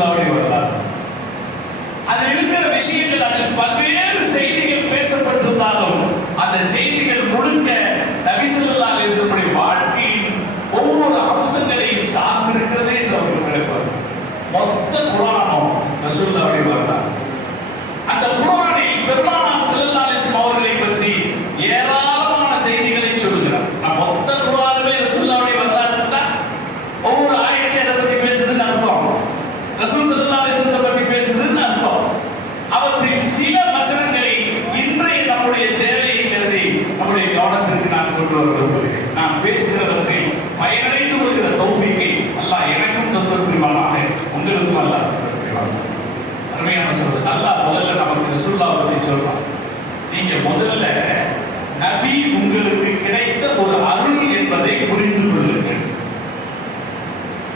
ரசூலுல்லாஹி வரலாறு. அதில் இருக்கிற விஷயங்கள், அதில் பல்வேறு செய்திகள் பேசப்பட்டிருந்தாலும் அந்த செய்திகள் முழுக்க நபி ஸல்லல்லாஹு அலைஹி வஸல்லம் வாழ்க்கையின் ஒவ்வொரு அம்சங்களையும் சார்ந்திருக்கிறது என்று அவர்கள் நினைப்பார். மொத்த குர்ஆனும் ரசூலுல்லாஹி வரலாறு. அந்த குர்ஆனில் பெருமானார் ஸல்லல்லாஹு அலைஹி வஸல்லம் அவர்களை பற்றி ஏராளமான செய்திகளை சொல்கிறார். மொத்த குர்ஆனுமே ரசூலுல்லாஹி வரலாறு தான். ஒவ்வொரு ஆயத்தையும் அதை பற்றி பேசுதுன்னு அர்த்தம். ரசூல் ஸல்லல்லாஹு அலைஹி வஸல்லம் பற்றி பேசுதுன்னு அர்த்தம். அவற்றில் சில வசனங்களை இன்றைய நம்முடைய தேவையை கருதி நம்முடைய கவனத்திற்கு நான் கொண்டு வர விரும்புகிறேன். நான் பேசுகிறவற்றில் பயனடைந்து கொள்கிற தௌஃபீக்கை அல்லாஹ் எனக்கும் தந்தல் புரிவானாக, உங்களுக்கும் அல்லாஹ் தந்தல் புரிவானாக. அருமையான சொல்றது, அல்லாஹ் முதல்ல நமக்கு ரசூலுல்லாஹ் பற்றி சொல்றான். நீங்க முதல்ல நபி உங்களுக்கு கிடைத்த ஒரு அருள் என்பதை புரிந்து கொள்ளுங்கள்.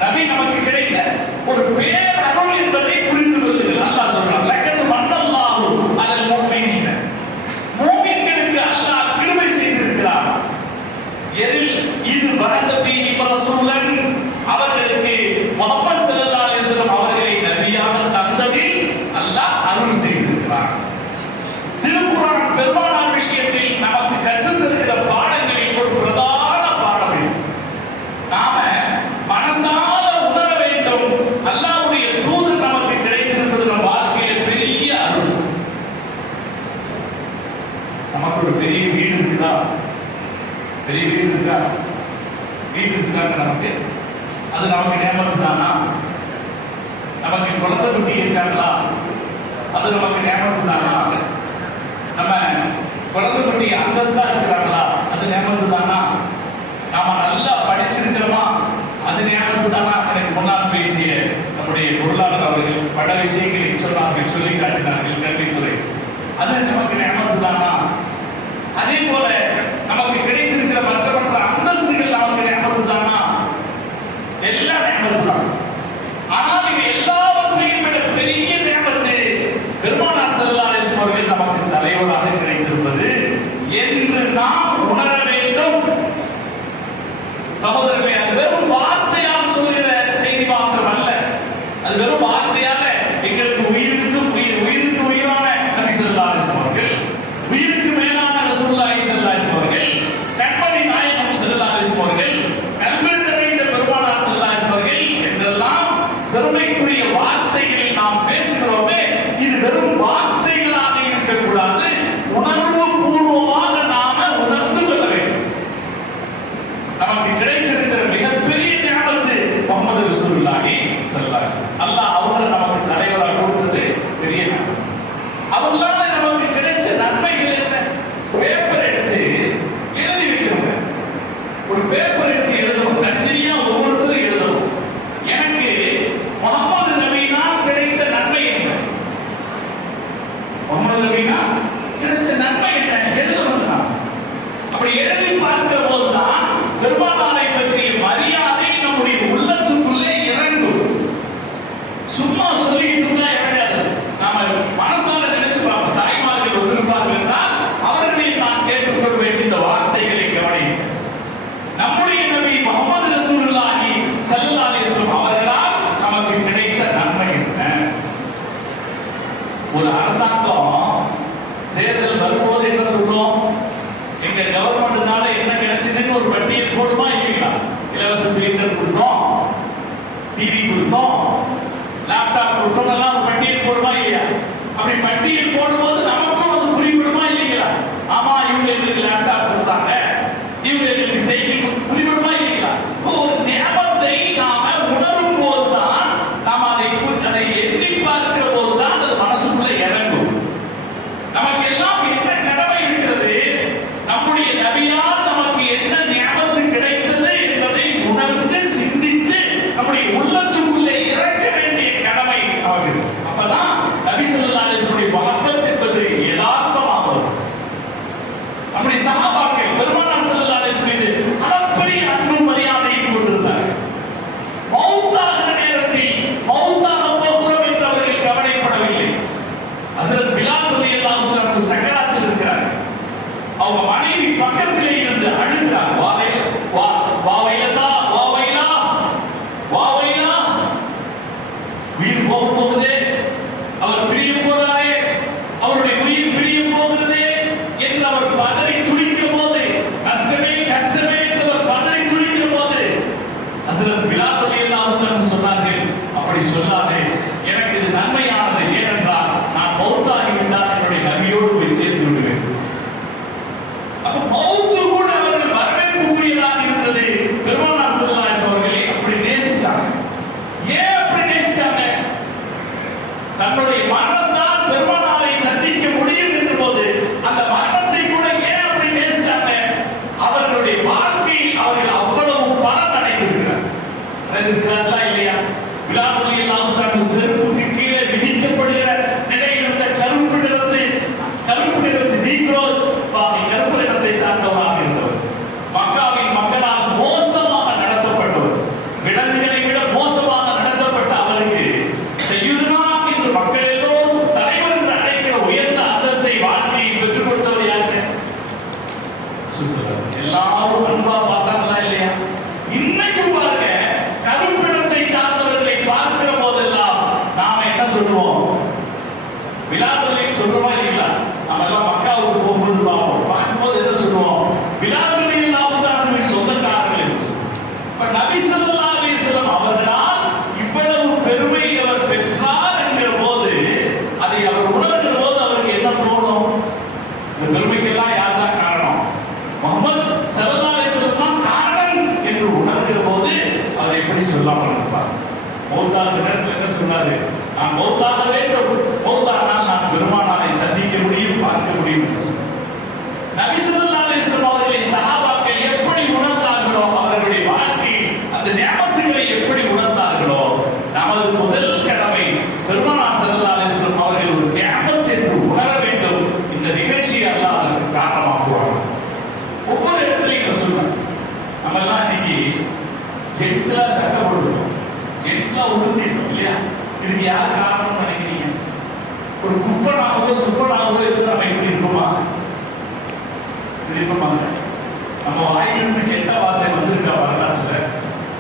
நபி நமக்கு கிடைத்த ஒரு பேரருள் என்பதை புரிந்து கொள்ளுங்கள். அல்லாஹ் சொல்றான், லக்கது மன்னல்லாஹு அலல் முஃமினீன, மூமின்களுக்கு அல்லாஹ் கிருபை செய்திருக்கிறார். எதில்? இது வரத ஃபீஹி ரசூலன், அவர்களுக்கு முஹம்மது ஸல்லல்லாஹு அலைஹி வஸல்லம் அவர்களை நபியாக தந்ததில் அல்லாஹ் அருள் செய்திருக்கிறார். திருக்குர்ஆன் பெருமானார் விஷயத்தில் நமக்கு கற்றுத் தருகிற பாடங்களில் ஒரு பிரதான பாடம் இது. நாம மனசால உணர வேண்டும், அல்லாஹ்வுடைய தூதர் நமக்கு கிடைத்திருப்பது நம் வாழ்க்கையில பெரிய அருள். நமக்கு ஒரு பெரிய வீடு இருக்குதா? பெரிய வீடு இருக்கா? வீடு இருக்குதாங்க நமக்கு? அது நமக்கு நியமத்து தானா? நமக்கு குழந்தை குட்டி இருக்காங்களா? அது நமக்கு நியமத்து தானா? நம்ம குழந்தை குட்டி அந்தஸ்தா இருக்கிறாங்களா? அது நியமத்து தானா? நாம நல்லா படிச்சிருக்கிறோமா? அது நியமத்து தானா? எனக்கு முன்னால் பேசிய நம்முடைய பொருளாளர் அவர்கள் பல விஷயங்களை சொன்னார்கள், சொல்லி காட்டினார்கள். கல்வித்துறை அது நமக்கு நியமத்து தானா? அதே போல நமக்கு கிடைத்திருக்கிற மற்ற மற்ற அந்தஸ்துகள் நமக்கு நியமத்து தானா? எல்லாம் நியமத்து தான். ஆனால் இவை எல்லாவற்றையும் விட பெரிய நியமத்து பெருமானார் ஸல்லல்லாஹு அலைஹி வஸல்லம் அவர்கள் நமக்கு தலைவராக கிடைத்திருப்பது என்று நாம் உணர வேண்டும். சகோதரர்களே, அது வெறும் வார்த்தையால் சொல்கிற செய்தி மாத்திரம் அல்ல. அது வெறும் வார்த்தையால எங்களுக்கு உயிருக்கு உயிரான நபி ஸல்லல்லாஹு அலைஹி வஸல்லம் அவர்கள், உயிருக்கு மேலான ரசூலுல்லாஹி ஸல்லல்லாஹு அலைஹி வஸல்லம் அவர்கள், கண்மணி நாயகம் ஸல்லல்லாஹு அலைஹி வஸல்லம் அவர்கள், கல்வியில் நிறைந்த பெருமானார் ஸல்லல்லாஹு அலைஹி வஸல்லம் அவர்கள் என்றெல்லாம் பெருமைக்குரிய வார்த்தைகளில் நாம் பேசுகிறோமே, இது வெறும் வார்த்தைகளாக இருக்கக்கூடாது. உணர்வு பூர்வமாக நாம உணர்ந்து கொள்ள வேண்டும். நமக்கு கிடைத்திருக்கிற மிகப்பெரிய நியமத்து முஹம்மது ரசூலுல்லாஹி ஸல்லல்லாஹு அலைஹி வஸல்லம். அல்லாஹ் அவங்களை நமக்கு தலைவராக கொடுத்தது பெரிய நியமத்து. அவங்களால நமக்கு கிடைச்ச நன்மைகள் என்ன? பேப்பர் எடுத்து எழுதி வைக்கிறோங்க. ஒரு பேப்பர் எடுத்து எழுதணும், தனித்தனியா ஒவ்வொருத்தரும் எழுதணும். எனக்கு முஹம்மது நபியினால் கிடைத்த நன்மை என்ன? முஹம்மது நபியினால் கிடைச்ச நன்மை என்ன? எழுதணும் தான். அப்படி எழுதி பார்க்கிற போதுதான் பெருமானாரை பற்றிய மரியாதை நம்முடைய உள்ளத்துக்குள்ளே இறங்கும். சும்மா சொல்லிக்கிட்டு இருந்தா இறங்காது. நாம மனசால நினைச்சு பார்ப்போம். தாய்மார்கள் வந்திருப்பார்கள் என்றால் அவர்களில் நான் கேட்டுக்கொள்ள வேண்டிய இந்த வார்த்தைகளை கவனி. நம்முடைய நபி முஹம்மது ரசூலுல்லாஹி ஸல்லல்லாஹு அலைஹி வஸல்லம் அவர்களால் நமக்கு கிடைத்த நன்மை என்ன? ஒரு அரசாங்கம் தேர்தல் வரும்போது என்ன சொல்றோம்? எங்க கவர்மெண்ட்னால என்ன கிடைச்சதுன்னு ஒரு பட்டியல் போடுமா இல்லைங்களா? இலவச சிலிண்டர் கொடுத்தோம், டிவி கொடுத்தோம், லேப்டாப் கொடுத்தோம், எல்லாம் ஒரு பட்டியல் போடுமா இல்லையா? அப்படி பட்டியல் போடும்போது நமக்கும் அது புரிபடுமா இல்லைங்களா? ஆமா, இவங்க எங்களுக்கு லேப்டாப் கொடுத்தாங்க, இவங்க எங்களுக்கு சைக்கிள், புரிபடுமா இல்லைங்களா? ஒரு நியமத்தை நாம உணரும் போதுதான், நாம அதை எண்ணி பார்க்கிற போதுதான் அது மனசுக்குள்ள இறங்கும். நமக்கு எல்லாம் என்ன கடமை இருக்கிறது? நம்முடைய நபியால் நமக்கு என்ன நியமத்து கிடைத்தது என்பதை உணர்ந்து சிந்தித்து நம்முடைய உள்ளத்துக்குள்ளே இறக்க வேண்டிய கடமை நமக்கு. அப்பதான் நபி ஸல்லல்லாஹு அலைஹி வஸல்லம் முஹப்பத் என்பது யதார்த்தமாகும். நம்முடைய சஹாபாக்கள் பெருமானார் ஸல்லல்லாஹு அலைஹி வஸல்லம் அளப்பரிய அன்பு மரியாதையை கொண்டிருந்தார். இருக்கிறார்களா இல்லையா? பிலால் ரலியல்லாஹு தஆலா செருப்புக்கு கீழே விதிக்கப்படுகிற நிலையில் இருந்த கருப்பு நிறத்தை நீக்ரோ கருப்பு நிறத்தை சார்ந்தவராக இருந்தவர். மக்காவின் மக்களால் மோசமாக நடத்தப்பட்டவர். விலங்குகளை விட மோசமாக நடத்தப்பட்ட அவருக்கு சையதுனா என்று மக்கள் எல்லோரும் தலைவர் என்று அழைக்கிற உயர்ந்த அந்தஸ்தை வாழ்க்கையில் பெற்றுக் கொடுத்தவர் யாரு? எல்லாரும் அன்பா பார்த்தாங்களா இல்லையா? இன்னைக்கு பாருங்க, கருப்பிடத்தை சார்ந்தவர்களை பார்க்கிற போதெல்லாம் நாம என்ன சொல்லுவோம்? விழாக்களை சொல்றோமா இல்லைங்களா? நம்ம எல்லாம் மக்காவுக்கு போகும்போது பார்க்கும்போது என்ன சொல்லுவோம்? விழாக்களை எல்லாம் தான் சொந்தக்காரர்கள் என்று சொல்லுவோம். இப்ப நபி ஸல்லல்லாஹு அலைஹி வஸல்லம் அவர்களால் இவ்வளவு பெருமை அவர் பெற்றார் என்கிற போது, அதை அவர் உணர்கிற போது அவருக்கு என்ன தோணும்? இந்த பெருமைக்கெல்லாம் யார் தான் காரணம்? முஹம்மது ஸல்லல்லாஹு அலைஹி வஸல்லம் தான் காரணம் என்று உணர்கிற போது அவர் எப்படி சொல்லாமல் இருப்பார்? மௌத்தான நேரத்தில் என்ன சொன்னாரு? நான் மௌத்தாக வேண்டும், மௌத்தானால் நான் பெருமானாரை சந்திக்க முடியும், பார்க்க முடியும் என்று சொன்னார். நபி ஸல்லல்லாஹு அலைஹி வஸல்லம் அவர்களை சஹாபாக்கள் எப்படி உணர்ந்தார்களோ, அவர்களுடைய வாழ்க்கையில் அந்த நியமத்துகளை எப்படி உணர்ந்தார்களோ, நமது முதல் கடமை பெருமானார் ஸல்லல்லாஹு அலைஹி வஸல்லம் அவர்கள் ஒரு நியமத் என்று உணர வேண்டும். இந்த நிகழ்ச்சியை அல்லாஹ் அதற்கு காரணமாக்குவார். ஒவ்வொரு இடத்துலையும் சொல்றேன், நம்ம எல்லாம் இன்னைக்கு ஜென்டலா சட்டை போடுறோம், ஜென்டலா உடுத்திருக்கோம் இல்லையா? இதுக்கு யார் காரணம் நினைக்கிறீங்க? ஒரு குப்பனாகவோ சுப்பனாகவோ இருந்து நம்ம இப்படி இருப்போமா? இருப்போமாங்க? நம்ம வாயிலிருந்து கெட்ட வாசை வந்திருக்கா வரலாற்றுல?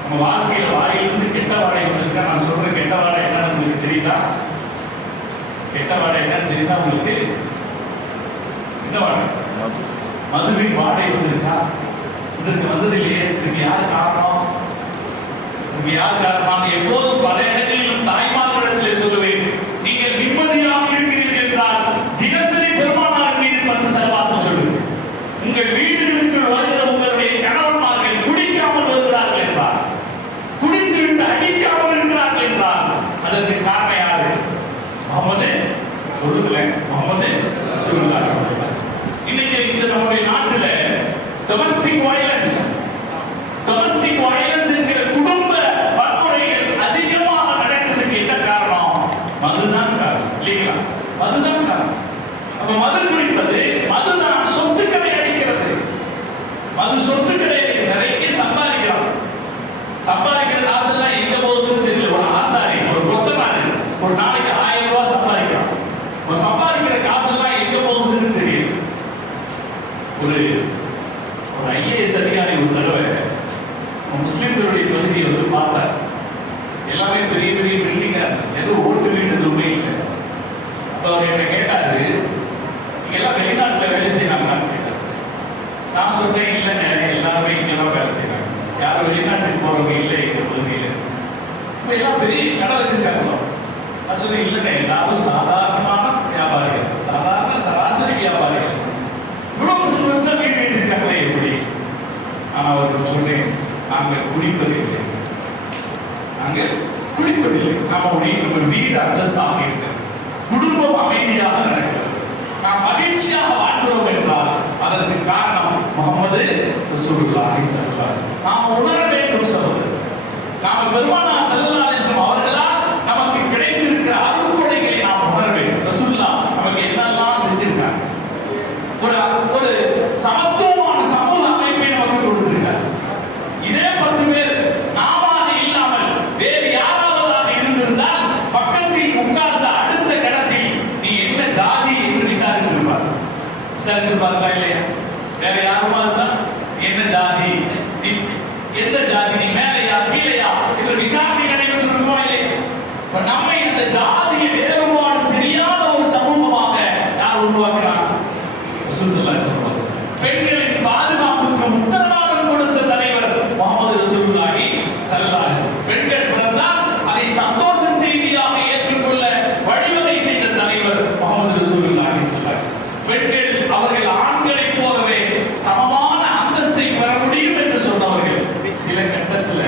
நம்ம வாழ்க்கையில வாயிலிருந்து கெட்ட வாடை வந்திருக்கா? நான் சொல்ற கெட்ட வாடை என்னன்னு உங்களுக்கு தெரியுதா? கெட்ட வாடை என்னன்னு தெரியுதா உங்களுக்கு? என்ன வாடை? மதுவின் வாடை வந்திருக்கா? இதற்கு வந்தது இல்லையே. இதுக்கு யார் காரணம்? இதுக்கு யார் காரணம்? எப்போதும் பல இடங்களிலும் தாய்மார்களிடத்தில் சொல்லுவேன், நீங்கள் நிம்மதியாக இருக்கிறீர்கள் என்றால் தினசரி பெருமானார் மீது 10 செலவாத்து சொல்லுங்கள். உங்கள் வீடுகளுக்குள் வருகிற உங்களுடைய கணவன்மார்கள் குடிக்காமல் வருகிறார்கள் என்றால், குடித்துவிட்டு அடிக்காமல் இருக்கிறார்கள் என்றால், அதற்கு காரணம் யாரு? முஹம்மது சொல்லுங்களேன். முஹம்மது ரசூலுல்லாஹி ஸல்லல்லாஹு அலைஹி வஸல்லம். இன்னைக்கு இந்த நம்முடைய நாட்டில் டொமஸ்டிக் வயலன்ஸ் என்கிற குடும்ப வன்முறைகள் அதிகமாக நடக்கிறதுக்கு என்ன காரணம்? மதுதான் காரணம் இல்லைங்களா? மதுதான் காரணம். அப்ப மது குடிப்பது, மதுதான் சொத்துக்களை அடிக்கிறது. மது சொத்துக்களை நிறைய சம்பாதிக்கிறான். சம்பாதிக்கிற காசெல்லாம் எங்க போகுதுன்னு தெரியல. ஒரு ஆசாரி, ஒரு கொத்தனாரி ஒரு நாளைக்கு 1000 ரூபாய் சம்பாதிக்கிறான். சம்பாதிக்கிற காசெல்லாம் எங்க போகுதுன்னு தெரியல. ஒரு ஐஏஎஸ் அதிகாரி ஒரு தடவை முஸ்லிம்களுடைய பகுதியை வந்து பார்த்தார். எல்லாமே பெரிய பெரிய பில்டிங்கா இருக்கு, எதுவும் ஓட்டு வீடு எதுவுமே இல்லை. அப்போ அவர் என்ன கேட்டாரு, நீங்க எல்லாம் வெளிநாட்டுல வேலை செய்யறாங்களான்னு கேட்டார். நான் சொன்னேன், இல்லைங்க எல்லாருமே இங்கெல்லாம் வேலை செய்யறாங்க, யாரும் வெளிநாட்டுக்கு போறவங்க இல்லை எங்க பகுதியில். இப்போ எல்லாம் பெரிய கடை வச்சிருக்காங்களோ? நான் சொன்னேன், இல்லைங்க எல்லாரும் சாதாரணமான வியாபாரிகள், சாதாரண சராசரி வியாபாரிகள். இவ்வளவு பிசினஸ் வீடு இருக்காங்களே எப்படி? நான் அவருக்கு சொன்னேன், நாங்கள் குடிப்பதில்லை, நாங்கள் குடிப்பதில்லை. நம்ம வீடு அந்தஸ்தாக இருக்கிறது, குடும்பம் அமைதியாக நடக்கிறது, நாம் மகிழ்ச்சியாக வாழ்கிறோம் என்றால் அதற்கு காரணம் முஹம்மது ரசூலுல்லாஹி ஸல்லல்லாஹு அலைஹி வஸல்லம். நாம் உணர வேண்டும் சகோதரர், நாம் பெருமானார் ஸல்லல்லாஹு அலைஹி வஸல்லம் அவர்களால் நமக்கு கிடைத்திருக்கிற அருள்கொடைகளை நாம் உணர வேண்டும். ரசூலுல்லாஹ் நமக்கு என்னெல்லாம் செஞ்சிருக்காங்க, ஒரு சமத்துவமான சமூக அமைப்பை நமக்கு கொடுத்திருக்கார். இதே 10 பேர் நாமாக இல்லாமல் வேறு யாராவதாக இருந்திருந்தால் பக்கத்தில் உட்கார்ந்த அடுத்த கடத்தில் நீ என்ன ஜாதி என்று விசாரித்திருப்பார்களா இல்லையா? வேற யாருமா இருந்தா என்ன ஜாதி, எந்த ஜாதி, நீ மேலையா கீழையா என்று விசாரணை நடைபெற்றிருக்குமா இல்லையா? நம்மை இந்த ஜாதியை வேறுபாடு தெரியாத ஒரு சமூகமாக யார் உருவாக்கினார்? பெண்களின் பாதுகாப்புக்கு உத்தரவாதம் கொடுத்த தலைவர் முஹம்மது ரசூலுல்லாஹி ஸல்லல்லாஹு அலைஹி வஸல்லம். பெண்கள் பிறந்தால் அதை சந்தோஷ செய்தியாக ஏற்றுக்கொள்ள வழிவகை செய்த தலைவர் முஹம்மது ரசூலுல்லாஹி ஸல்லல்லாஹு அலைஹி வஸல்லம். பெண்கள் அவர்கள் ஆண்களைப் போலவே சமமான அந்தஸ்தை பெற முடியும் என்று சொன்னவர்கள். சில கட்டத்தில்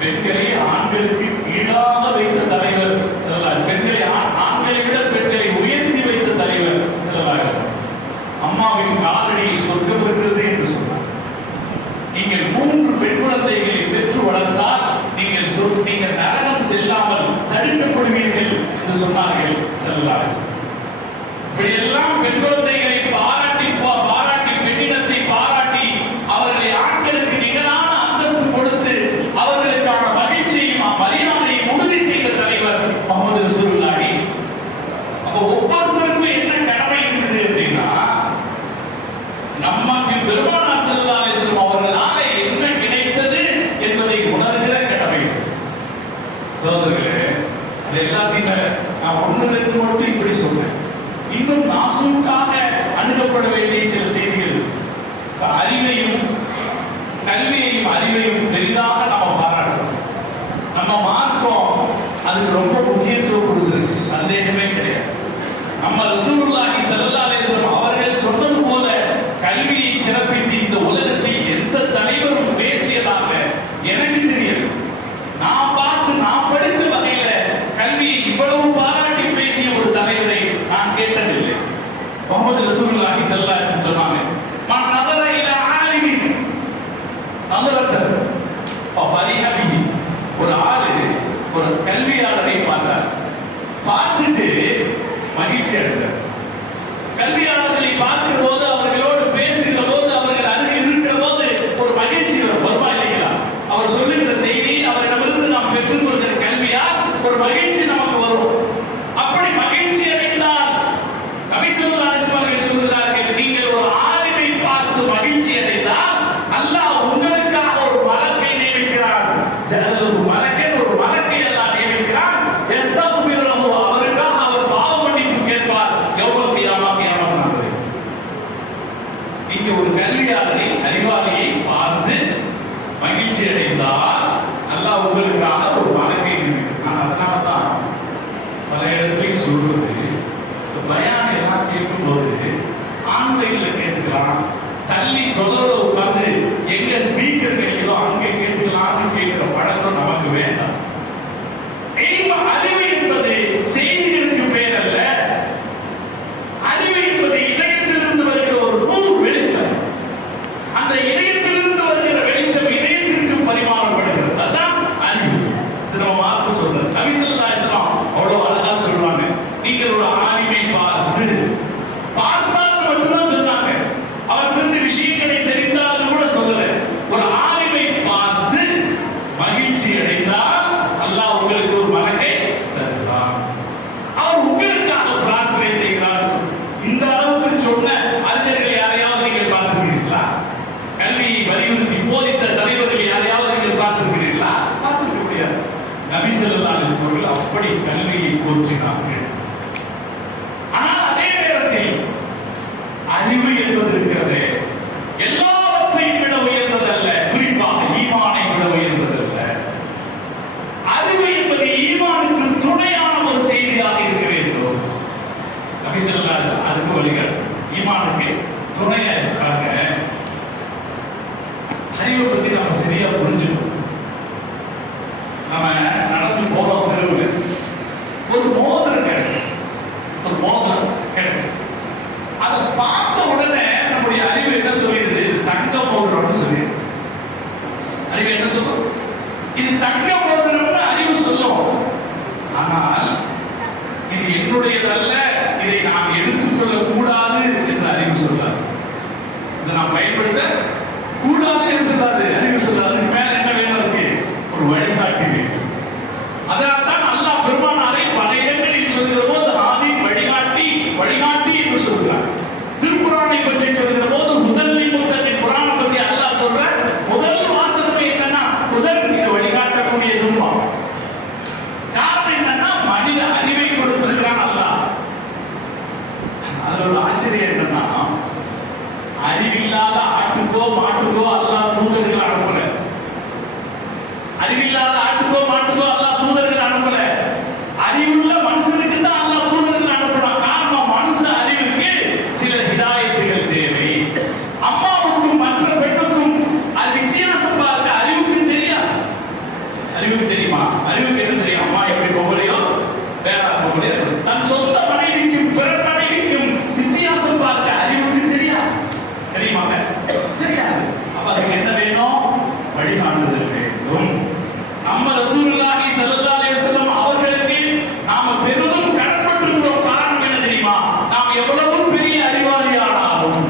பெண்களை ஆண்களுக்கு கீழாக வைத்த தலைவர் ஸல்லல்லாஹு அலைஹி வஸல்லம். பெண்களை ஆண்களை விட பெண்களை உயர்த்தி வைத்த தலைவர் ஸல்லல்லாஹு அலைஹி வஸல்லம். அம்மாவின் காலடியில் சொர்க்கம் இருக்கிறது என்று சொன்னார். நீங்கள் 3 பெண் குழந்தைகள் கல்வியையும் அறிவையும் பெரிதாக நம்ம பாராட்டணும். நம்ம மார்க்கம் அதுக்கு ரொம்ப முக்கியத்துவம் கொடுத்திருக்கு, சந்தேகமே கிடையாது. நம்ம ரசூலுல்லாஹி ஸல்லல்லாஹு அலைஹி வஸல்லம் அவர்கள் சொன்னது போல கல்வியை சிறப்பித்து இந்த உலகத்தில் எந்த தலைவரும் பேசியதாக எனக்கு தெரியல. நான் பார்த்து நான் படிச்ச வகையில கல்வியை இவ்வளவு பாராட்டி பேசிய ஒரு தலைவரை நான் கேட்டதில்லை. முஹம்மது ரசூலுல்லாஹி ஸல்லல்லாஹு அலைஹி வஸல்லம் சொன்னாங்க, மன் நதர இலா ஆலிமின் நதரத்தன் ஃபஃபரிஹ பிஹி. ஒரு ஆளு ஒரு கல்வியாளரை பார்த்தார், பார்த்துட்டு மகிழ்ச்சி அடைந்தார். கல்வியாளர்களை பார்க்கிற போது, அவர்களோடு பேசுகிற போது, அவர்கள் அருகில் இருக்கிற போது ஒரு மகிழ்ச்சி வருமா இல்லைங்களா? அவர் சொல்லுகிற செய்தி, அவரிடமிருந்து நாம் பெற்றுக்கொள்கிற கல்வியால் ஒரு மகிழ்ச்சி நமக்கு வரும். அப்படி மகிழ்ச்சி அடைந்தால் நபி ஸல்லல்லாஹு அலைஹி வஸல்லம் அவர்கள் சொல்கிறார்கள், நீங்கள் ஒரு ஆலிமை பார்த்து மகிழ்ச்சி அடைந்தால் அல்லாஹ் உங்களுக்காக ஒரு மலக்கை நியமிக்கிறான். ஒரு மலக்கை அல்லாஹ் நியமிக்கிறான். யஸ்தக்பிருஹு, அவருக்காக அவர் பாவ மன்னிப்பு கேட்பார். யௌமல் கியாமா, கியாமத் நாளில். நீங்க ஒரு கல்வியாளரை, அறிவாளியை பார்த்து மகிழ்ச்சி அடைந்தால் அல்லாஹ் உங்களுக்காக ஒரு மலக்கை நியமிக்கிறான். அதனால தான் பல இடத்துலையும் சொல்றது, பயான் எல்லாம் கேட்கும் போது ஆன்லைன்ல கேட்டுக்கலாம், தள்ளி தொலைல உட்கார்ந்து எங்க ஸ்பீக்கர் கிடைக்குதோ அங்க கேட்கலாம்னு கேட்கிற பழக்கம் நமக்கு வேண்டாம். அறிவு என்பது செய்திகளுக்கு பேர் அல்ல. அறிவு என்பது இதயத்திலிருந்து வருகிற ஒரு நூல் வெளிச்சம். அந்த இதயத்திலிருந்து வருகிற வெளிச்சம் இதயத்திற்கு பரிமாறப்படுகிறது. அதான் அறிவு. இது நம்ம மார்க்க சொல்றது. நபி ஸல்லல்லாஹு அலைஹி வஸல்லம் அவ்வளவு அழகா சொல்றாங்க, நீங்கள் ஒரு ஆலிமை பார்த்தால் மட்டும்தான் சொன்னாங்க. அவருக்கு விஷயங்களை தெரிந்தால் கூட சொல்லல. ஒரு ஆலிமை பார்த்து மகிழ்ச்சி அடைந்தால் அல்லாஹ் உங்களுக்கு ஒரு மலக்கை தருவார். அவர் உங்களுக்காக பிரார்த்தனை செய்கிறார். இந்த அளவுக்கு சொன்ன அறிஞர்கள் யாரையாவது நீங்கள் பார்த்திருக்கிறீர்களா? கல்வியை வலியுறுத்தி போதித்த தலைவர்கள் யாரையாவது நீங்கள் பார்த்திருக்கிறீர்களா? பார்த்திருக்க முடியாது. நபி ஸல்லல்லாஹு அலைஹி வஸல்லம் அவர்கள் அப்படி கல்வியை போற்றினார்கள். ஆனால் அதே நேரத்தில் அறிவு என்பது இருக்கிறது, எல்லாவற்றையும் விட உயர்ந்ததல்ல, குறிப்பாக ஈமானை விட உயர்ந்ததல்ல. அறிவு என்பது ஈமானுக்கு துணையான ஒரு செய்தியாக இருக்க வேண்டும். நபி ஸல்லல்லாஹு அலைஹி வஸல்லம் அதுக்கு வழிகாட்டு, ஈமானுக்கு துணையா இருக்காங்க. அறிவை பத்தி நம்ம சரியா புரிஞ்சுக்கணும். நம்ம நடந்து போறோம், தெருவில் ஒரு மோதிரம் கிடைக்கும், ஒரு மோதிரம் கிடைக்கும். அதை பார்த்த உடனே நம்முடைய அறிவு என்ன சொல்லிடுது? தங்க மோதிரம்னு சொல்லிடுது. அறிவு என்ன சொல்லும்? இது தங்க மோதிரம்னு அறிவு சொல்லும். ஆனால் இது என்னுடையதல்ல, இதை நான் எடுத்துக்கொள்ள கூடாது என்று அறிவு சொல்லாது. இதை நான் பயன்படுத்த கூடாது என்று சொல்லாது, அறிவு சொல்லாது. அதுக்கு மேல என்ன வேணும்? அதுக்கு ஒரு வழிகாட்டி வேண்டும். அதனால் தான் அல்லாஹ் பெருமானாரை பல இடங்களில் சொல்கிற போது ஆதி வழிகாட்டி என்று சொல்கிறார். திருக்குர்ஆனை பற்றி சொல்கிற போது முதல் குர்ஆனை பற்றி அல்லாஹ் சொல்ற முதல் வாசகமே என்னன்னா, முதல் இது வழிகாட்டக்கூடியதுமா. காரணம் என்னன்னா, மனித அறிவை கொடுத்திருக்கிறான் அல்லாஹ். அதுல ஒரு ஆச்சரியம் என்னன்னா, அறிவில்லாத ஆட்டுக்கோ மாட்டுக்கோ அல்லாஹ் தூதர்கள் அனுப்பல. அறிவில்லாத ஆட்டுக்கோ மாட்டுக்கோ அல்லாஹ் தூதர்கள் அனுப்பல. அறிவுள்ள மனுஷனுக்கு தான் அல்லாஹ் தூதர்கள் அனுப்புறான். காரணம், மனுஷ அறிவுக்கு சில ஹிதாயத்துகள் தேவை. அம்மாவுக்கும் மற்ற பெண்ணுக்கும் அது வித்தியாசம் பார்க்க அறிவுக்கு தெரியாது. அறிவுக்கு தெரியுமா? அறிவுக்கு என்ன தெரியும்? அம்மா எப்படி பொம்பளையோ வேற பொம்பளையோ, தன் சொந்த மனைவிக்கும் பிற மனைவிக்கும் வித்தியாசம் பார்க்க அறிவுக்கு தெரியாது. தெரியுமாங்க? தெரியாது. அப்ப அதுக்கு என்ன வேணும்? வழிகாட்டுதல் வேண்டும். நம்ம ரசூலுல்லாஹி ஸல்லல்லாஹு அலைஹி வஸல்லம் அவர்களுக்கு நாம பெரிதும் கடன்பட்டிருக்கிறோம். காரணம் என்ன தெரியுமா? நாம் எவ்வளவு பெரிய அறிவாளியானாலும்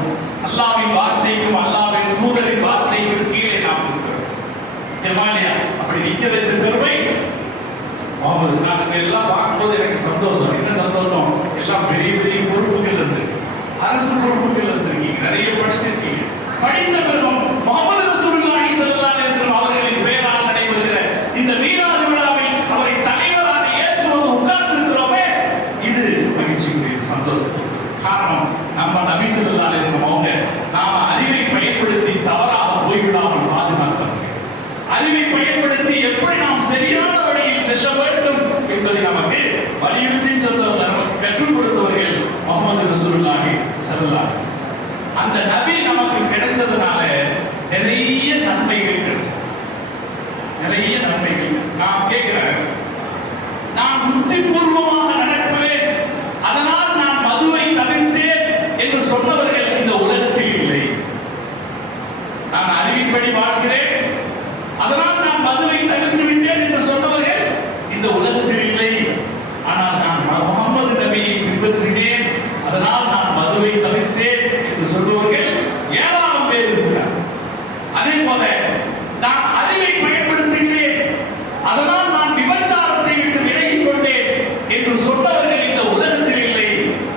அல்லாஹ்வின் வார்த்தைக்கும் அல்லாஹ்வின் தூதரின் வார்த்தைக்கும் கீழே நாம் இருக்கிறோம். ஜமாலியா அப்படி நிக்க வச்ச பெருமை முகமது. நான் எல்லாம் பார்க்கும்போது எனக்கு சந்தோஷம். என்ன சந்தோஷம்? எல்லாம் பெரிய பெரிய பொறுப்புகள் இருந்து, அரசு பொறுப்புகள் இருந்திருக்கீங்க, நிறைய படிச்சிருக்கீங்க. படித்த பெருமம் முகமது ரசூலுல்லாஹி ஸல்லல்லாஹு அலைஹி வஸல்லம் அவர்களின் பெயரால் நடைபெறுகிற இந்த மீலாது விழாவில் அவரை தலைவராக ஏற்று வந்து உட்கார்ந்து இருக்கிறோமே, இது மகிழ்ச்சிக்குரிய சந்தோஷத்துக்கு காரணம். நம்ம நபி ஸல்லல்லாஹு அலைஹி வஸல்லம் அவங்க நாம அறிவை பயன்படுத்தி தவறாக போய்விடாமல் பாதுகாப்பு அறிவை பயன்படுத்தி எப்படி நாம் சரியான வழியில் செல்ல வேண்டும் என்பதை நமக்கு வலியுறுத்தி சொன்னவர்கள், நமக்கு கற்றுக் கொடுத்தவர்கள் முஹம்மது ரசூலுல்லாஹி ஸல்லல்லாஹு அலைஹி வஸல்லம். அந்த நபி நமக்கு கிடைச்சதுனால நிறைய நன்மைகள் கிடைச்சது. நிறைய நன்மைகள். நான் கேட்கிறேன், நான் புத்திபூர்வமாக நடக்குவேன், அதனால் நான் மதுவை தவிர்த்தேன் என்று சொன்னவர்கள் இந்த உலகத்தில் இல்லை. நான் அறிவின்படி வாழ்கிறேன், அதனால் நான் மதுவை தவிர்த்து விட்டேன் என்று சொன்னவர்கள் இந்த உலகத்தில் இல்லை. ஆனால் நான் முஹம்மது நபியை பின்பற்றினேன், அதனால் நான் மதுவை தவிர்த்தேன் என்று சொல்பவர்கள் ஏராளம் பேர் இருக்கிறார். அதே போல நான் அறிவை பயன்படுத்துகிறேன், அதனால் நான் விபச்சாரத்தை விட்டு விலகிக் கொண்டேன் என்று சொன்னவர்கள் இந்த உலகத்தில் இல்லை.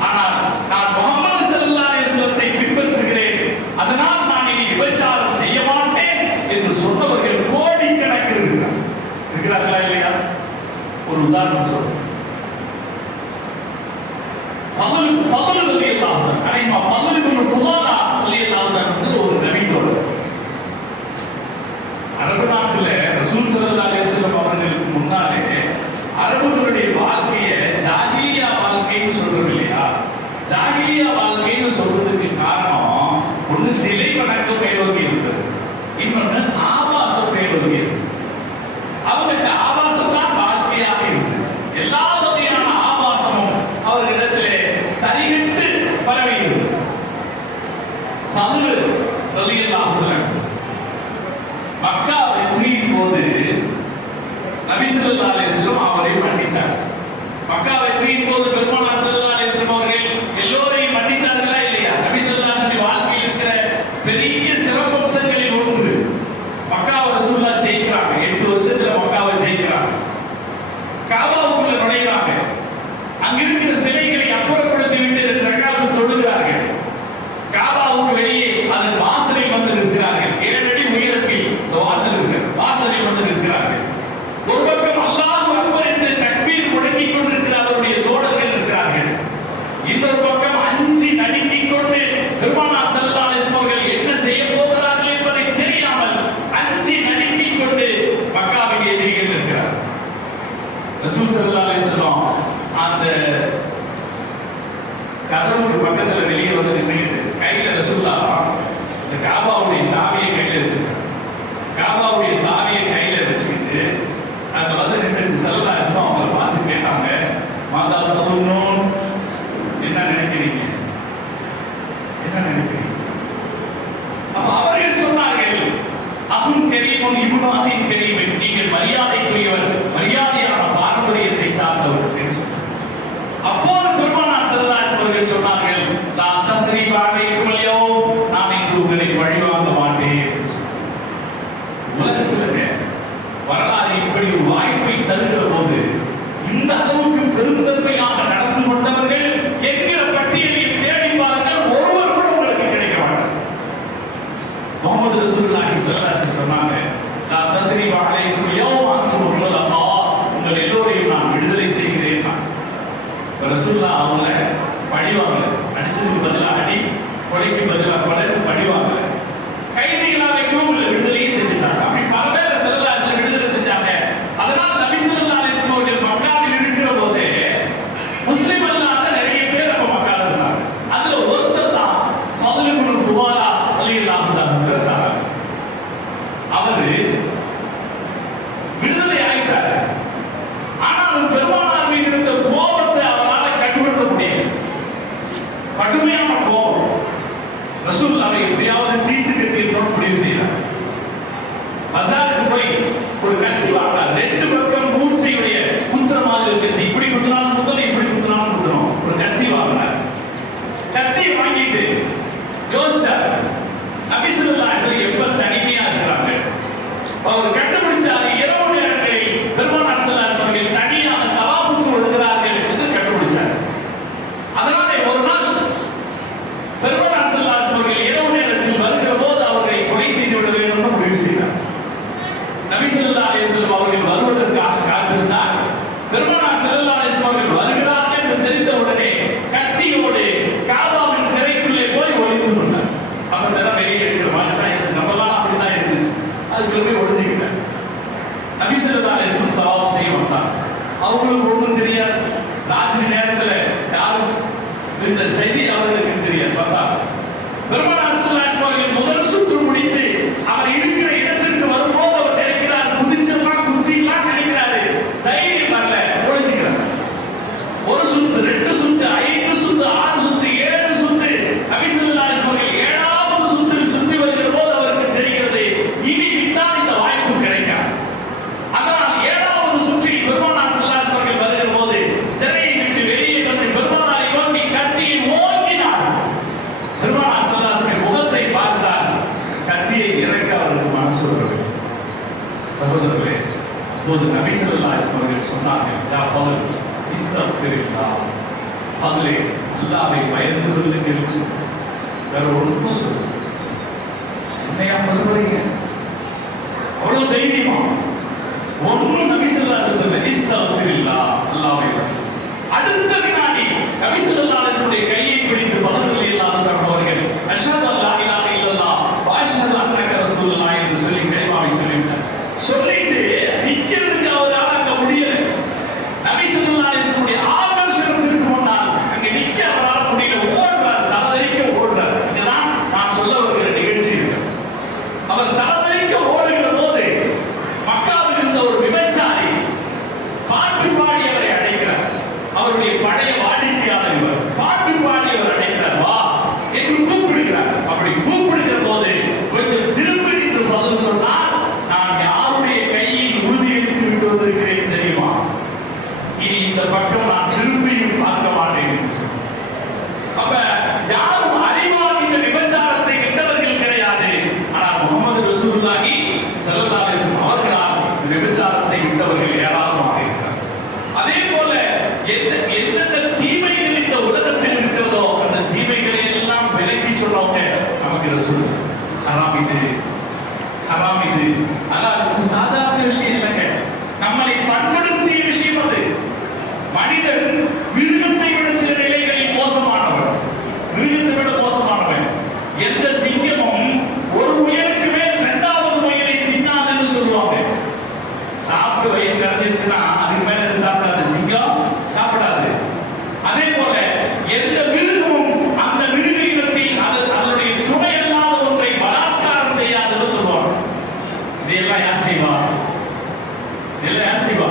ஆனால் நான் முஹம்மது ஸல்லல்லாஹு அலைஹி வஸல்லத்தை பின்பற்றுகிறேன், அதனால் நான் இனி விபச்சாரம் செய்ய மாட்டேன் என்று சொன்னவர்கள் கோடிக்கணக்கில் இருக்கிறார்களா இல்லையா? ஒரு உதாரணம் சொல்றேன். ஃபதுல் ரலியல்லாஹு அன்ஹு, அனைமா ஃபதுல் இப்னு ஃபுலாலா ரலியல்லாஹு அன்ஹு ஒரு நபித்தோழர். அரபு நாட்டில் ரசூல் ஸல்லல்லாஹு அலைஹி வஸல்லம் அவர்களுக்கு முன்னாலே அரபுகளுடைய வாழ்க்கையை ஜாகிலியா வாழ்க்கைன்னு சொல்றோம் இல்லையா? ஜாகிலியா வாழ்க்கைன்னு சொல்றதுக்கு காரணம் ஒண்ணு சிலை வணக்கம் மேலோங்கி இருக்கிறது, இன்னொன்னு ஆபாசம் மேலோங்கி இருக்கு. அவங்க இந்த ஆபாசம் தான் வாழ்க்கையாக இருந்துச்சு. எல்லா வகையான ஆபாசமும் அவர்களிடத்திலே தரிகட்டு பரவி இருந்தது. ஃபதுல் ரலியல்லாஹு அன்ஹு மக்கா வெற்றியின் போது நபி ஸல்லல்லாஹு அலைஹி வஸல்லம் அவரை மன்னித்தார். மக்கா வெற்றியின் போது பெருமானார் ஸல்லல்லாஹு அலைஹி வஸல்லம் அவர்கள் எல்லோரையும் மன்னித்தார்களா இல்லையா? நபி ஸல்லல்லாஹு அலைஹி வஸல்லம் வாழ்க்கையில் இருக்கிற பெரிய சிறப்பம்சங்களில் ஒன்று மக்காவை ரசூலுல்லாஹ் ஜெயிக்கிறாங்க. 8 வருஷத்துல மக்காவை ஜெயிக்கிறாங்க. காபாவுக்குள்ள நுழைகிறாங்க. அங்க இருக்கிற சிலைகளை அப்புறப்படுத்தி விட்டு 2 ரக்காத் தொழுகிறார்கள். காபாவுக்கு வெளியே அதன் வாசலில் வந்து நிற்கிறார்கள். 7 அடி உயரத்தில் வாசல் இருக்கிறது. வாசலில் வந்து நிற்கிறார்கள். ஒரு பக்கம் அல்லாஹு அக்பர் என்று தக்பீர் முழங்கிக் கொண்டிருக்கிற அவருடைய தோழர்கள் இருக்கிறார்கள். இன்னொரு பக்கம் அஞ்சி நடுங்கிக் கொண்டு பெருமானார் ஸல்லல்லாஹு அலைஹி வஸல்லம் அவர்கள் என்ன செய்ய போகிறார்கள் என்பதை தெரியாமல் அஞ்சி நடுங்கிக் கொண்டு மக்காவில் எதிரிகள் இருக்கிறார். ரசூல் ஸல்லல்லாஹு அலைஹி வஸல்லம் அந்த கதவுக்கு பக்கத்துல வெளியே வந்து நின்றுகிட்டு கையில ரசூலுல்லாஹ் இந்த காபாவுடைய சாவியை கையில வச்சிருக்காங்க. காபாவுடைய சாவியை கையில வச்சுக்கிட்டு அங்க வந்து நின்று ஸல்லல்லாஹு அலைஹி வஸல்லம் அவங்களை பார்த்து கேட்டாங்க, மாதா ததுன்னூன், என்ன நினைக்கிறீங்க? என்ன நினைக்கிறீங்க? அப்ப அவர்கள் சொன்னார்கள், அஹும் கரீமுன் இப்னு அஹின் கரீமின், நீங்கள் மரியாதைக்குரியவர், மரியாதையான பாரம்பரியத்தை சார்ந்தவர் என்று சொன்னார். அப்போது பெருமானார் ஸல்லல்லாஹு அலைஹி வஸல்லம் அவர்கள் சொன்னார்கள், லா தத்ரிப அலைக்கும் அல்யௌம், நான் இன்று உங்களை பழிவாங்க மாட்டேன் என்று சொன்னார். உலகத்திலே வரலாறு இப்படி ஒரு வாய்ப்பை தருகிற போது இந்த அளவுக்கு பெருந்தன்மையாக நடந்து கொண்டவர்கள் என்கிற பட்டியலில் தேடி பாருங்கள், ஒருவர் கூட உங்களுக்கு கிடைக்க மாட்டார். முஹம்மது ரசூலுல்லாஹி ஸல்லல்லாஹு அலைஹி வஸல்லம் சொன்னாங்க, லா தத்ரிப அலைக்கும் அல்யௌம் அன்தும் முத்தலகா, உங்கள் எல்லோரையும் நான் விடுதலை செய்கிறேன். ரசூலுல்லாஹ் அவங்கள பழிவாங்கல, அடிச்சதுக்கு பதிலாக அடி, கொலைக்கு பதிலாக கொலை, பழிவாங்கல. கைதிகளாக வைக்கவும் உங்களை விடுதலையே செஞ்சுட்டாங்க. அப்படி பல பேரை ஸல்லல்லாஹு அலைஹி வஸல்லம் விடுதலை செஞ்சாங்க. அதனால் நபி ஸல்லல்லாஹு அலைஹி வஸல்லம் அவர்கள் மக்காவில் இருக்கிற போதே முஸ்லிம் அல்லாத நிறைய பேர் அப்ப மக்கால இருந்தாங்க. அதுல ஒருத்தர் தான் ஃபதுல் இப்னு ஃபுலாலா ரலியல்லாஹு அன்ஹு சார். அவரு விடுதலை ஆயிட்டாரு. ஆனால் பெருமானார் மீது இருந்த கோபத்தை அவரால் கட்டுப்படுத்த முடியல. கடுமையான கத்தியை இறக்க அவருக்கு மனசு வரவில்லை. சகோதரர்களே, அப்போது நபி ஸல்லல்லாஹு அலைஹி வஸல்லம் அவர்கள் சொன்னார்கள், யா ஃபதல் இஸ்தக்ஃபிருல்லாஹ், ஃபதலே அல்லாஹ்வை பயந்து கொள்ளுங்கள். வேற ஒன்றும் சொல்லுங்க. என்னையா பண்ணுறீங்க? அவ்வளவு தைரியமா ஒன்னும் நபி ஸல்லல்லாஹு அலைஹி வஸல்லம் இஸ்தக்ஃபிருல்லாஹ், அல்லாஹ்வை அடுத்த வினாடி நபி ஸல்லல்லாஹு அலைஹி வஸல்லம் கையை பிடித்து ஃபதல் ரலியல்லாஹு அன்ஹு அவர்கள் அஷ்ஹது அல்லா இலாஹ இல்லல்லாஹ் வ அஷ்ஹது அன்னக ரசூலுல்லாஹ் என்று சொல்லி கலிமாவை சொல்லிட்டார். சொல்லிட்டு நிக்கிறதுக்கு அவரால் அங்க முடியல. நபி ஸல்லல்லாஹு அலைஹி வஸல்லம் ஆகர்ஷணத்திற்கு முன்னால் அங்க நிக்க அவரால் முடியல. ஓடுறார், தலதறிக்க ஓடுறார். இதுதான் நான் சொல்ல வருகிற நிகழ்ச்சி இருக்கு. அவர் தலதறிக்க ஓடுகிற போது மக்காவில் இருந்த ஒரு விபச்சாரி பாட்டு பாடி அவரை அடைக்கிறார். அவருடைய பழைய வாடிக்கையாளர் இவர். பாட்டு பாடி அவர் அடைக்கிறார். வா என்று கூப்பிடுகிறார். அப்படி கூப்பிடுகிற போது கொஞ்சம் திரும்பி நின்று பதில் சொன்னார், நான் யாருடைய கையில் உறுதியளித்து விட்டு வந்திருக்கிறேன் தெரியுமா? இனி இந்த பக்கம் நான் திரும்பியும் பார்க்க மாட்டேன் என்று சொன்னார். அப்ப யாரும் அறிவால் இந்த விபச்சாரத்தை விட்டவர்கள் கிடையாது. ஆனால் முஹம்மது ரசூலுல்லாஹி ஸல்லல்லாஹு அலைஹி வஸல்லம் அவர்களால் விபச்சாரத்தை விட்டவர்கள் ஏராளமாக இருக்கிறார். அதே போல எந்தெந்த தீமைகள் இந்த உலகத்தில் இருக்கிறதோ அந்த தீமைகளை எல்லாம் விலக்கி சொன்னவங்க நமக்கு ரசூல். ஹராம் இது, ஹராம் இது, அல்லாஹ் இது சாதாரண விஷயம் இல்லைங்க. நம்மளை பண்படுத்திய விஷயம் அது. மனிதன் மிருகத்தை விட சில நிலைகளில் மோசமானவன். மிருகத்தை விட மோசமானவன். எந்த சிங்கமும் ஒரு முயலுக்கு மேல் இரண்டாவது முயலை தின்னாதுன்னு சொல்லுவாங்க. சாப்பிட்டு வயிறு நிறைஞ்சிருச்சுன்னா அதுக்கு மேல சாப்பிடாது. சிங்கம் சாப்பிடாது. அதே போல எந்த மிருகமும் அந்த மிருக இனத்தில் அதனுடைய துணை அல்லாத ஒன்றை பலாத்காரம் செய்யாதுன்னு சொல்லுவாங்க. இதெல்லாம் யார் செய்வா? இதெல்லாம் யார் செய்வா?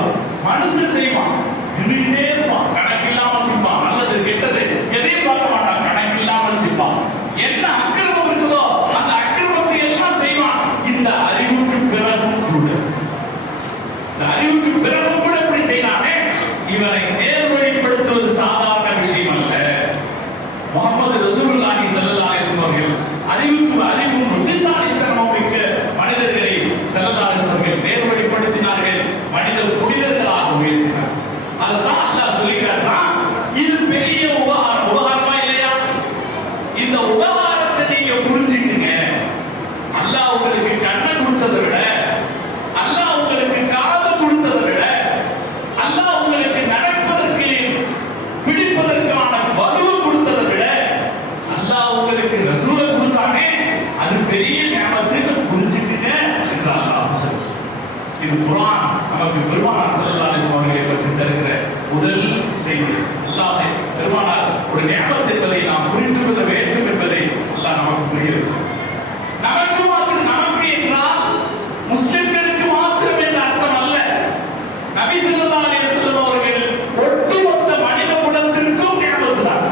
மனுஷன் செய்வான். தின்னுக்கிட்டே இருப்பான். கணக்கில்லாமல் தின்பான். நல்லது கெட்டது எதையும் பார்க்க மாட்டான். கணக்கில்லாமல் தின்பான். என்ன அக்கிரமம் இருக்குதோ அந்த அக்கிரமத்தை எல்லாம் செய்வான். இந்த அறிவுக்கு பிறகும் கூட, இந்த அறிவுக்கு பிறகும் கூட இப்படி செய்யலானே, இவரை நேர்வழிப்படுத்துவது சாதாரண விஷயம் அல்ல. முஹம்மது ரசூலுல்லாஹி ஸல்லல்லாஹு அலைஹி வஸல்லம் அவர்கள் அறிவும் புத்திசாலித்தனமும் மிக்க மனிதர்களை ஸல்லல்லாஹு அலைஹி வஸல்லம் அவர்கள் நேர்வழிப்படுத்தினார்கள். மனிதர் புனிதர்களாக உயர்த்தினார். அதுதான் அல்லாஹ் சொல்லிட்டார், இது பெரிய உபகாரமா இல்லையா? இந்த உபகாரத்தை நீங்க புரிஞ்சுக்கங்க. அல்லாஹ் உங்களுக்கு கண்ணை கொடுத்ததை விட, அல்லாஹ் உங்களுக்கு காதை கொடுத்ததை விட, அல்லாஹ் உங்களுக்கு நடப்பதற்கு பிடிப்பதற்கான வலுவை கொடுத்ததை விட, அல்லாஹ் உங்களுக்கு ரசூலை கொடுத்தானே அது பெரிய நியமத்தை புரிஞ்சுக்கங்க என்று அல்லாஹ் சொல்றார். இது குர்ஆன் நமக்கு பெருமானார் ஸல்லல்லாஹு அலைஹி வஸல்லம் அவர்களை பற்றி தருகிற முதல் செய்தி. அல்லாஹ் பெருமானார் ஒரு நியமத் என்பதை நாம் புரிந்து கொள்ள வேண்டும் என்பதை அல்லாஹ் நமக்கு புரிகிறது. நமக்கு மாத்திரம், நமக்கு என்றால் முஸ்லிம்களுக்கு மாத்திரம் என்ற அர்த்தம் அல்ல. நபி ஸல்லல்லாஹு அலைஹி வஸல்லம் அவர்கள் ஒட்டுமொத்த மனித குலத்திற்கும் நியமத் தான்.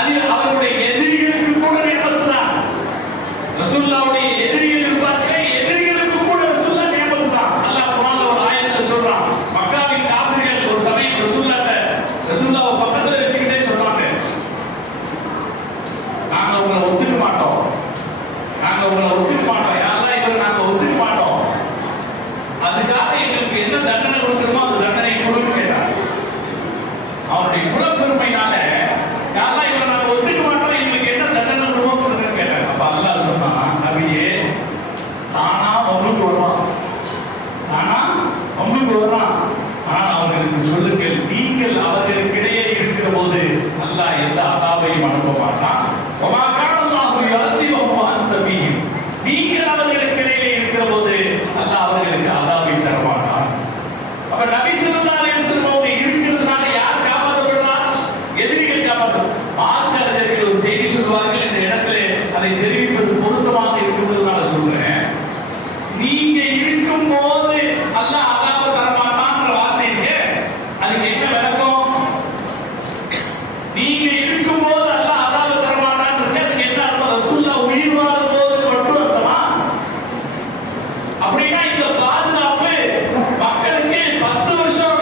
அது அவருடைய எதிரிகளுக்கு கூட நியமத் தான். ரசூலுல்லாஹ்வுடைய எதிரிகள் இருப்பார்களே, எதிரிகளுக்கு கூட ரசூலுல்லாஹ் நியமத் தான். அல்லாஹ் குர்ஆன்ல ஒரு ஆயத்துல சொல்றான், மக்காவின் காஃபிர்கள் ஒரு சமயம் ரசூலுல்லாஹ் பக்கத்துல வச்சுக்கிட்டே சொல்றாங்க, நாங்க உங்களை ஒத்துக்க மாட்டோம், நாங்க உங்களை ஒத்துக்க மாட்டோம், யாரெல்லாம் இவரை நாங்க ஒத்துக்க மாட்டோம், அதுக்காக எங்களுக்கு என்ன தண்டனை கொடுக்கணுமோ அந்த தண்டனை கொடுன்னு கேட்டார். அவனுடைய குலப்பெருமையினால யாரெல்லாம் இவரை நாங்க ஒத்துக்க மாட்டோம், எங்களுக்கு என்ன தண்டனை கொடுமோ கொடுக்குன்னு கேட்டார். அப்ப அல்லாஹ் சொன்னான், நபியே தானா உங்களுக்கு வருவான், தானா உங்களுக்கு வருவான். ஆனால் அவர்களுக்கு சொல்லுங்கள், நீங்கள் அவர்களுக்கிடையே இருக்கிற போது அல்லாஹ் எந்த அதாபையும் அனுப்ப மாட்டான். நீங்கள் அவர்களுக்கிடையே இருக்கிற போது அல்லாஹ் அவர்களுக்கு அதாபை தர மாட்டான். அப்ப நபி ஸல்லல்லாஹு அலைஹி வஸல்லம் அவங்க இருக்கிறதுனால யார் காப்பாற்றப்படுறார்? எதிரிகள் காப்பாற்ற. மார்க்க அறிஞர்கள் ஒரு செய்தி சொல்வார்கள், இந்த இடத்துல அதை தெரிவிப்பது பொருத்தமாக இருக்கிறதுனால சொல்றேன். நீங்க இருக்கும் போது அல்லாஹ் அதாபை தர மாட்டான்ற வார்த்தைக்கு அதுக்கு என்ன விளக்கம்? நீங்க இருக்கும் போது அல்லாஹ் அதாபை தர மாட்டான்னு அதுக்கு என்ன அர்த்தம்? ரசூலுல்லாஹ் உயிர் வாழும் போது மட்டும் அர்த்தமா? அப்படின்னா இந்த பாதுகாப்பு மக்களுக்கு 10 வருஷம்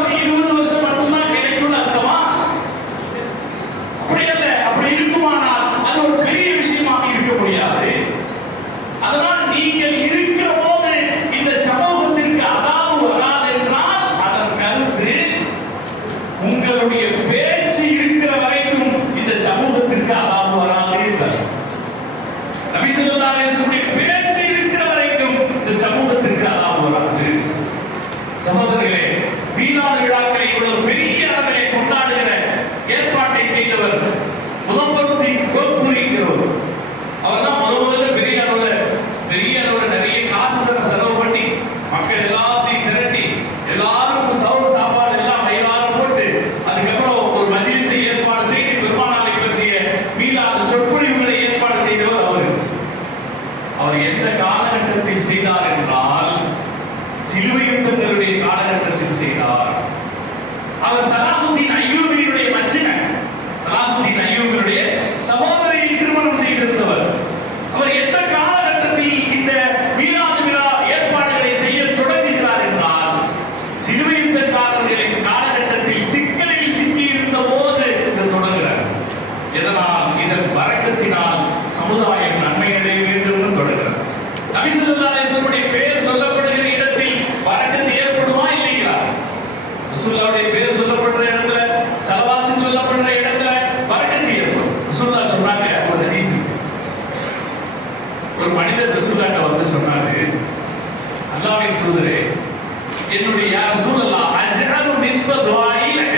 நீங்கள் இருக்கிற போது இந்த சமூகத்திற்கு அதாவது வராது என்றால் அதன் கருத்து உங்களுடைய பேச்சு இருக்கிற வரைக்கும் இந்த சமூகத்திற்கு அதாவது வராது என்றார். நபி ஸல்லல்லாஹு அலைஹி வஸல்லம் பேச்சு இருக்கிற வரைக்கும் இந்த சமூகத்திற்கு அதாவது வராது. சகோதரர்களே, மீலாது விழாக்களை இவ்வளவு பெரிய அளவிலே கொண்டாடுகிற ஏற்பாட்டை செய்தவர் முதஃபருத்தீன் கோத்புரிங்கிறவர். அவர் தான் முதல்ல பெரிய அளவுல நிறைய காசு செலவு பண்ணி மக்கள் எல்லாத்தையும் திரட்டி எல்லாரும் சாப்பாடு எல்லாம் வயிறார போட்டு அதுக்கப்புறம் ஒரு மஜ்லிஸை ஏற்பாடு செய்து பெருமானாரை பற்றிய மீலாது சொற்பொழிவுகளை ஏற்பாடு செய்தவர் அவர் எந்த காலகட்டத்தில் செய்தார் என்றால் சிலுவை யுத்தங்களுடைய காலகட்டத்தில் செய்தார். அவர் சலாஹுத்தீன் அய்யூபியுடைய மச்சினர், சலாஹுத்தீன் அய்யூபியுடைய சகோதரியை திருமணம் செய்திருந்தவர். அவர் எந்த காலகட்டத்தில் இந்த மீலாது விழா ஏற்பாடுகளை செய்ய தொடங்குகிறார் என்றால் சிலுவை யுத்தக்காரர்களின் காலகட்டத்தில் சிக்கலில் சிக்கியிருந்த போது இது தொடங்குகிறார். இதனால் இதன் பரக்கத்தினால் சமுதாயம் நன்மை அடைய வேண்டும் என்று தொடங்குகிறார். நபி ஸல்லல்லாஹு அலைஹி வஸல்லம் பெயர் சொல்லப்படுகிற இடத்தில் பரக்கத்து ஏற்படுமா இல்லைங்களா? ரசூலுல்லாஹ்வுடைய பெயர் சொல்லப்படுற இடத்துல, ஸலவாத்து சொல்லப்படுற இடத்துல பரக்கத்து ஏற்படும். ரசூலுல்லாஹ் சொன்னாங்க, ஒரு ஹதீஸ் இருக்கு. ஒரு மனிதர் ரசூலுல்லாஹ்ட்ட வந்து சொன்னாரு, அல்லாஹ்வின் தூதரே, என்னுடைய யா ரசூலல்லாஹ் அஜ்அலு நிஸ்ப துஆஇ லக,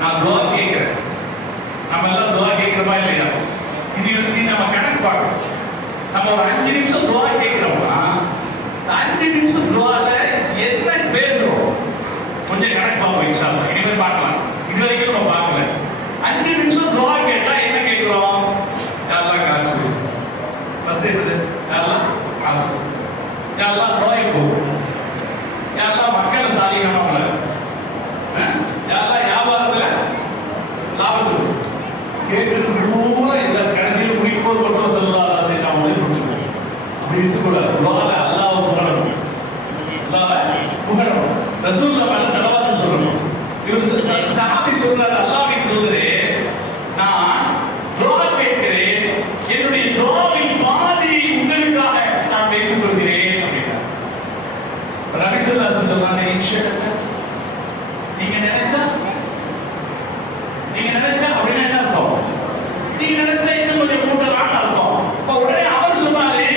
நான் துஆ கேட்கிறேன். நம்ம எல்லாம் துஆ கேட்கிறோமா இல்லையா? இது நம்ம கணக்கு பார்க்கணும். நம்ம ஒரு 5 நிமிஷம் துஆ கேட்கிறோம்னா 5 நிமிஷம் துஆல என்ன பேசுறோம் கொஞ்சம் கணக்கு பார்ப்போம். இன்ஷா அல்லாஹ் இனிமே பார்க்கலாம். இதுவரைக்கும் நம்ம பார்க்கல. 5 நிமிஷம் துஆ கேட்டா என்ன கேட்கிறோம்? யா அல்லாஹ் காசு கொடு. ஃபர்ஸ்ட் என்னது? யா அல்லாஹ் காசு கொடு. யா அல்லாஹ் நோயை போக்கு. யா அல்லாஹ் மக்களை சாலிகானவங்கள. யா அல்லாஹ் வியாபாரத்துல லாபத்தை கொடு. கேட்கிறது பூரா இந்த கடைசியில் முடிக்கும்போது கொண்டு ஸல்லல்லாஹு அலைஹி வஸல்லம் முடிச்சுக்கணும். அப்படி இருக்கக்கூடாது. துஆல அல்லாஹ்வை புகழணும். அல்லாஹ்வை புகழணும். ரசூலுல்லாஹ் மேல ஸலவாத்து சொல்லணும். இவர் சஹாபி சொல்றாரு, அல்லாஹ்வின் தூதரே, நான் துஆ கேட்கிறேன், என்னுடைய துஆவின் பாதியை உங்களுக்காக நான் வைத்துக் கொள்கிறேன் அப்படின்னார். நபி ஸல்லல்லாஹு அலைஹி வஸல்லம் சொன்னாங்க, இன்ஷாஅல்லாஹ் நீங்க நினைச்சா அப்படின்னா என்ன அர்த்தம்? நீங்க நினைச்சா இன்னும் கொஞ்சம் கூட்டலாம்னு அர்த்தம். அப்ப உடனே அவர் சொன்னாரு,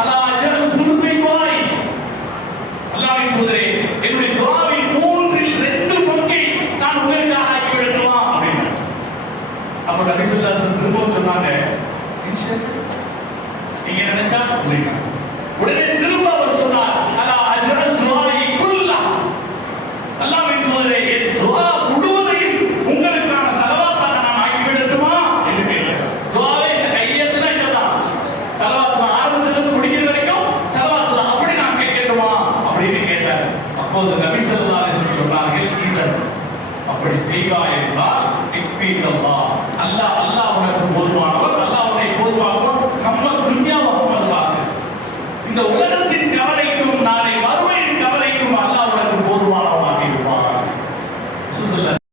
அல்லாஹ் அஜ்அலு சுலுஸை துஆஇ, அல்லாஹ்வின் தூதரே, என்னுடைய துஆவின் 3/2 பங்கை நான் உங்களுக்காக ஆக்கி விடட்டுமா அப்படின்னார். அப்ப நபி ஸல்லல்லாஹு அலைஹி வஸல்லம் திரும்பவும் சொன்னாங்க, இன்ஷாஅல்லாஹ் நீங்க நினைச்சா அப்படின்னா. உடனே திரும்ப அவர் சொன்னார், அல்லாஹ் அஜ்அலு துஆஇ குல்லா, அல்லாஹ்வின் தூதரே, என் துஆ முழுவதையும் உங்களுக்கான ஸலவாத்தாக நான் ஆக்கி விடட்டுமா என்று கேட்டார். துஆவே இந்த கையேத்துனா என்னதான்? ஸலவாத் தான். ஆரம்பத்துல முடிக்கிற வரைக்கும் ஸலவாத் தான். அப்படி நான் கேட்கட்டுமா அப்படின்னு கேட்டார். அப்போது நபி ஸல்லல்லாஹு அலைஹி வஸல்லம் சொன்னார்கள், இதன் அப்படி செய்வாய் என்றால் இக்ஃபீகல்லாஹ், அல்லாஹ்